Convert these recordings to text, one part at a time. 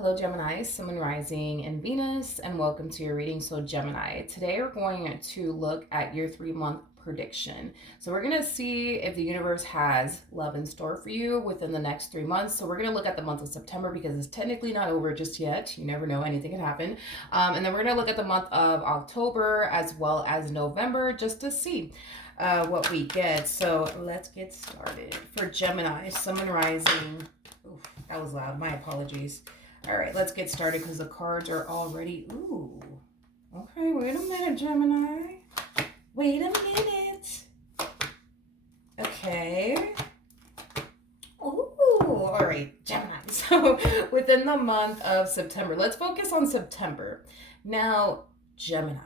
Hello, Gemini, Sun, Moon, Rising, and Venus, and welcome to your reading. So, Gemini, today we're going to look at your 3 month prediction. So, we're going to see if the universe has love in store for you within the next 3 months. So, we're going to look at the month of September because it's technically not over just yet. You never know, anything can happen. And then we're going to look at the month of October as well as November just to see what we get. So, let's get started. For Gemini, Sun, Moon, Rising. Oof, that was loud. My apologies. All right, let's get started because the cards are already. Ooh. Okay, wait a minute, Gemini. Wait a minute. Okay. Ooh, all right, Gemini. So within the month of September, let's focus on September. Now, Gemini,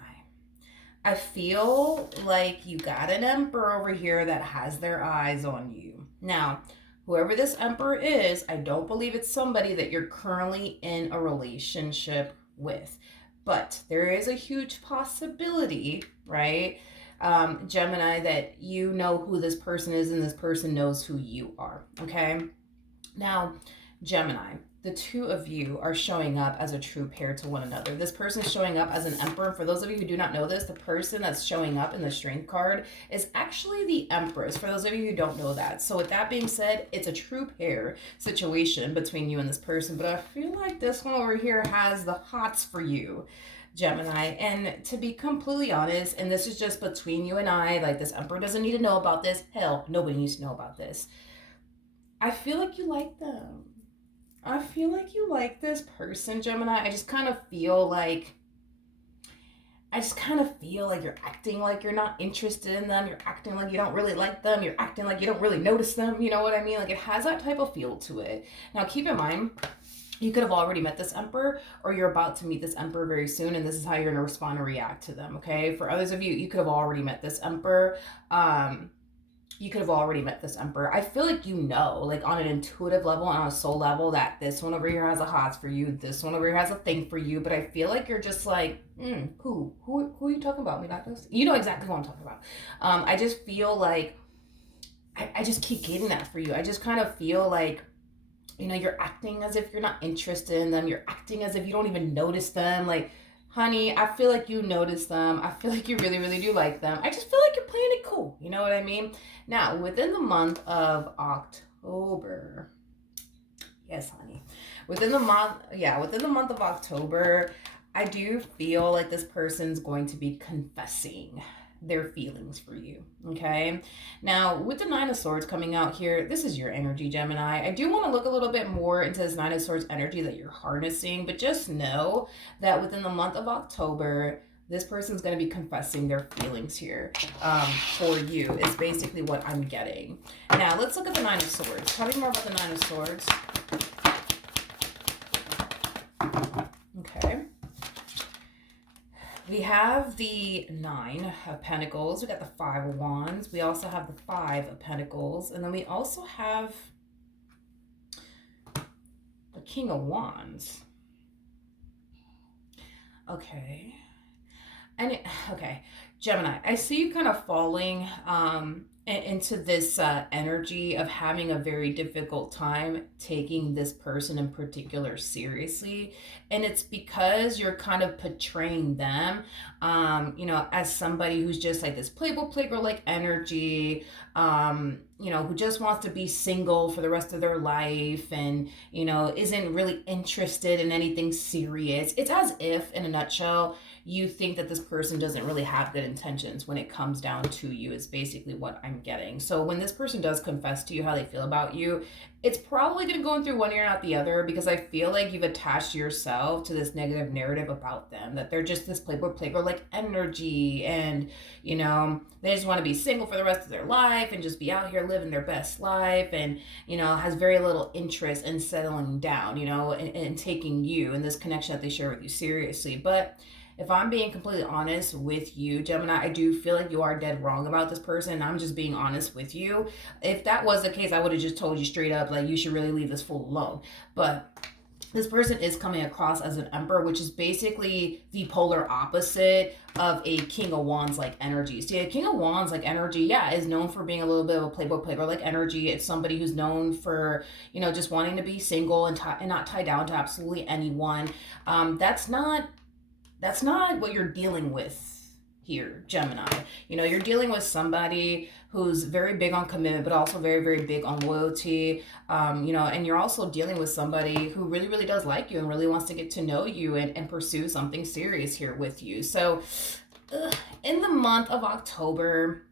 I feel like you got an emperor over here that has their eyes on you. Now, whoever this emperor is, I don't believe it's somebody that you're currently in a relationship with. But there is a huge possibility, right, Gemini, that you know who this person is and this person knows who you are, okay? Now, Gemini, the two of you are showing up as a true pair to one another. This person is showing up as an emperor. For those of you who do not know this, the person that's showing up in the strength card is actually the empress. For those of you who don't know that. So with that being said, it's a true pair situation between you and this person. But I feel like this one over here has the hots for you, Gemini. And to be completely honest, and this is just between you and I, like this emperor doesn't need to know about this. Hell, nobody needs to know about this. I feel like you like them. I feel like you like this person, Gemini. I just kind of feel like you're acting like you're not interested in them. You're acting like you don't really like them. You're acting like you don't really notice them. You know what I mean? Like it has that type of feel to it. Now, keep in mind, you could have already met this emperor or you're about to meet this emperor very soon, and this is how you're going to respond and react to them, okay? For others of you, you could have already met this emperor. You could have already met this emperor. I feel like you know, like on an intuitive level and on a soul level, that this one over here has a hots for you. This one over here has a thing for you. But I feel like you're just like, who are you talking about? Me, not this. You know exactly who I'm talking about. I just feel like I just keep getting that for you. I just kind of feel like, you know, you're acting as if you're not interested in them. You're acting as if you don't even notice them. Like, honey, I feel like you notice them. I feel like you really, really do like them. I just feel like you're playing it cool. You know what I mean? Now, within the month of October, yes, honey, within the month of October, I do feel like this person's going to be confessing their feelings for you, okay? Now, with the Nine of Swords coming out here, this is your energy, Gemini. I do want to look a little bit more into this Nine of Swords energy that you're harnessing, but just know that within the month of October, this person's going to be confessing their feelings here for you is basically what I'm getting. Now, let's look at the Nine of Swords. Tell me more about the Nine of Swords. Okay. We have the Nine of Pentacles. We got the Five of Wands. We also have the Five of Pentacles. And then we also have the King of Wands. Okay. Okay, Gemini, I see you kind of falling into this energy of having a very difficult time taking this person in particular seriously. And it's because you're kind of portraying them, you know, as somebody who's just like this playboy, playgirl like energy, you know, who just wants to be single for the rest of their life and, you know, isn't really interested in anything serious. It's as if, in a nutshell, you think that this person doesn't really have good intentions when it comes down to you is basically what I'm getting. So when this person does confess to you how they feel about you, it's probably going to go in through one ear, not the other, because I feel like you've attached yourself to this negative narrative about them, that they're just this playboy, playgirl like energy, and, you know, they just want to be single for the rest of their life and just be out here living their best life, and, you know, has very little interest in settling down, you know, and taking you and this connection that they share with you seriously. But if I'm being completely honest with you, Gemini, I do feel like you are dead wrong about this person. And I'm just being honest with you. If that was the case, I would have just told you straight up, like, you should really leave this fool alone. But this person is coming across as an emperor, which is basically the polar opposite of a king of wands like energy. See, a king of wands like energy, yeah, is known for being a little bit of a playboy like energy. It's somebody who's known for, just wanting to be single and not tied down to absolutely anyone. That's not what you're dealing with here, Gemini. You're dealing with somebody who's very big on commitment, but also very, very big on loyalty. And you're also dealing with somebody who really, really does like you and really wants to get to know you and pursue something serious here with you. So, in the month of October,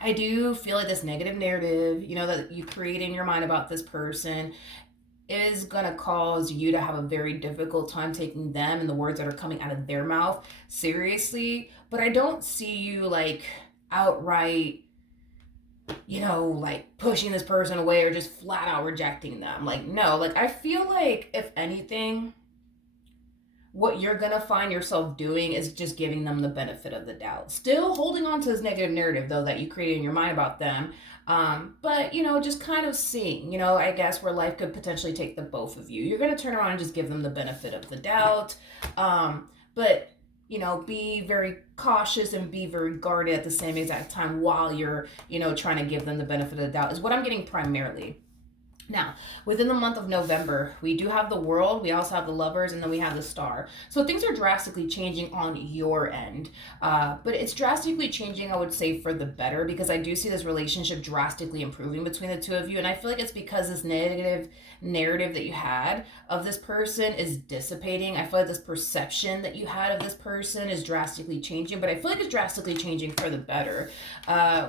I do feel like this negative narrative, that you create in your mind about this person is going to cause you to have a very difficult time taking them and the words that are coming out of their mouth seriously. But I don't see you like outright, like pushing this person away or just flat out rejecting them. Like, no, like I feel like if anything, what you're going to find yourself doing is just giving them the benefit of the doubt. Still holding on to this negative narrative, though, that you created in your mind about them. But, just kind of seeing, I guess where life could potentially take the both of you. You're going to turn around and just give them the benefit of the doubt. But, be very cautious and be very guarded at the same exact time while you're, trying to give them the benefit of the doubt is what I'm getting primarily. Now, within the month of November, we do have the World, we also have the Lovers, and then we have the Star. So things are drastically changing on your end. But it's drastically changing, I would say, for the better, because I do see this relationship drastically improving between the two of you. And I feel like it's because this negative narrative that you had of this person is dissipating. I feel like this perception that you had of this person is drastically changing, but I feel like it's drastically changing for the better.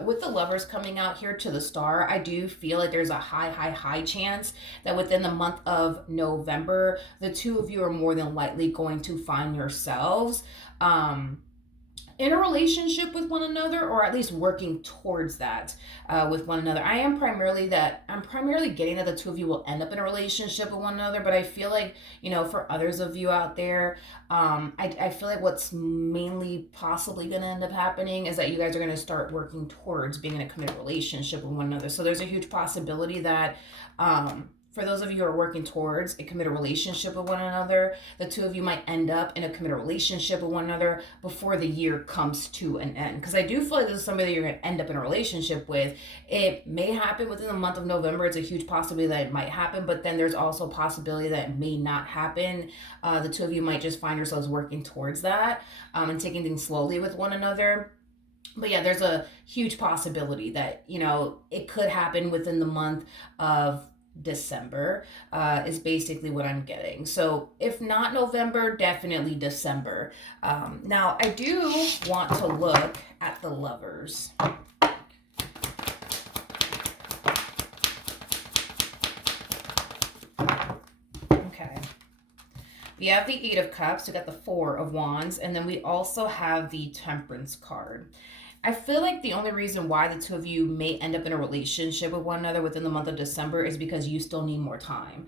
With the Lovers coming out here to the Star, I do feel like there's a high chance that within the month of November, the two of you are more than likely going to find yourselves in a relationship with one another, or at least working towards that with one another. I'm primarily getting that the two of you will end up in a relationship with one another, but I feel like, for others of you out there, I feel like what's mainly possibly going to end up happening is that you guys are going to start working towards being in a committed relationship with one another. So there's a huge possibility that for those of you who are working towards a committed relationship with one another, the two of you might end up in a committed relationship with one another before the year comes to an end. Because I do feel like this is somebody that you're going to end up in a relationship with. It may happen within the month of November. It's a huge possibility that it might happen, but then there's also a possibility that it may not happen. The two of you might just find yourselves working towards that and taking things slowly with one another. But yeah, there's a huge possibility that, it could happen within the month of December is basically what I'm getting. So if not November, definitely December. Now I do want to look at the Lovers. Okay. We have the Eight of Cups, we got the Four of Wands, and then we also have the Temperance card. I feel like the only reason why the two of you may end up in a relationship with one another within the month of December is because you still need more time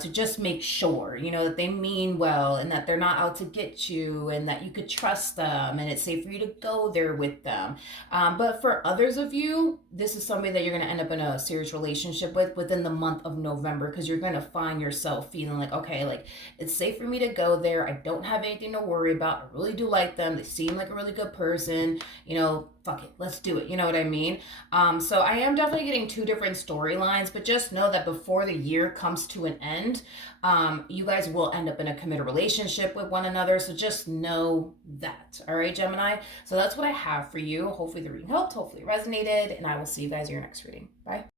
to just make sure, that they mean well and that they're not out to get you and that you could trust them and it's safe for you to go there with them. But for others of you, this is somebody that you're going to end up in a serious relationship with within the month of November, because you're going to find yourself feeling like, okay, like it's safe for me to go there. I don't have anything to worry about. I really do like them. They seem like a really good person, fuck it, let's do it. You know what I mean? So I am definitely getting two different storylines, but just know that before the year comes to an end, you guys will end up in a committed relationship with one another. So just know that. All right, Gemini? So that's what I have for you. Hopefully the reading helped. Hopefully it resonated. And I will see you guys in your next reading. Bye.